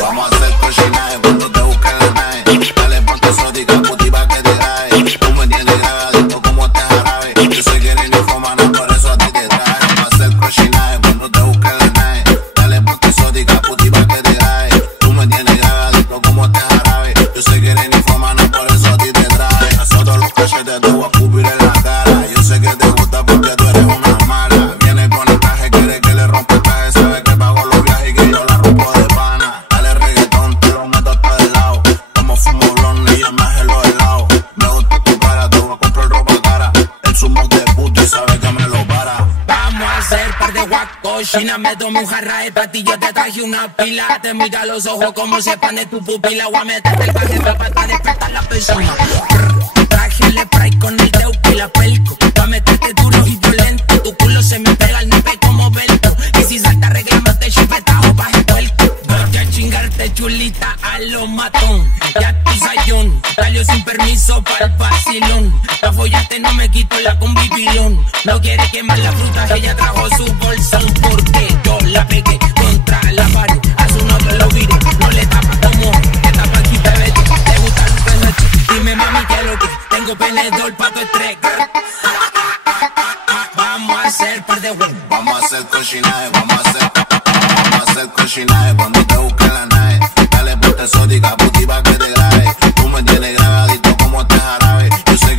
Vamos a hacer cochinaje cuando te busque la nave. Dale ponte exótica, puti pa' que te cae. Tú me tienes grabadito como te jarabe. Yo sé que eres ninfómana, por eso a ti te trae. Vamos a hacer cochinaje cuando te busque la nave. Dale ponte exótica, puti pa' que te cae. Tú me tienes grabadito como te jarabe. Yo sé que eres ninfómana, por eso a ti te trae. Nosotros los cachetes te voy a escupir en la cara. Yo sé que te gusta porque tú eres una mala. Viene con el traje, quiere que le rompa el traje. Sabe que pago los viajes y que yo la rompo de pana. Dale reggaetón, te lo meto hasta del lado. Como fumo blonde y yo me gelo del lado. Me gusta tu cara, te voy a comprar ropa cara. El zumo de puto y sabe que me lo para. Vamos a hacer par de guacochina. Me tomo un jarra de patillo, te traje una pila. Te mira los ojos como se expande tu pupila. Voy a meterte el baje para despertar la persona. Traje el spray con el teuco y la pelco. Voy a meterte duro y violento. Tu culo se me pega al nepe como velcro. Y si salta reclamate chupetado pa' el puerco. Voy a chingarte chulita a lo matón. Ya tu sayón, salió sin permiso para el vacilón. La follaste no me quito la combi-pilón. No quiere quemar la fruta, ella trajo su bolsón. Porque yo la pegué contra la pared. A su novio lo viré, no le tapa como te tapa aquí te vete. Te gusta el peneche, dime mami que lo que tengo penedor pa' tu estrés. Vamos a hacer par de huevos. Vamos a hacer cochinaje, vamos a hacer cochinaje cuando te busque la nave. Dale ponte exótica, puti pa' que te grabe. Tú me tienes grabadito como te jarabe. Yo sé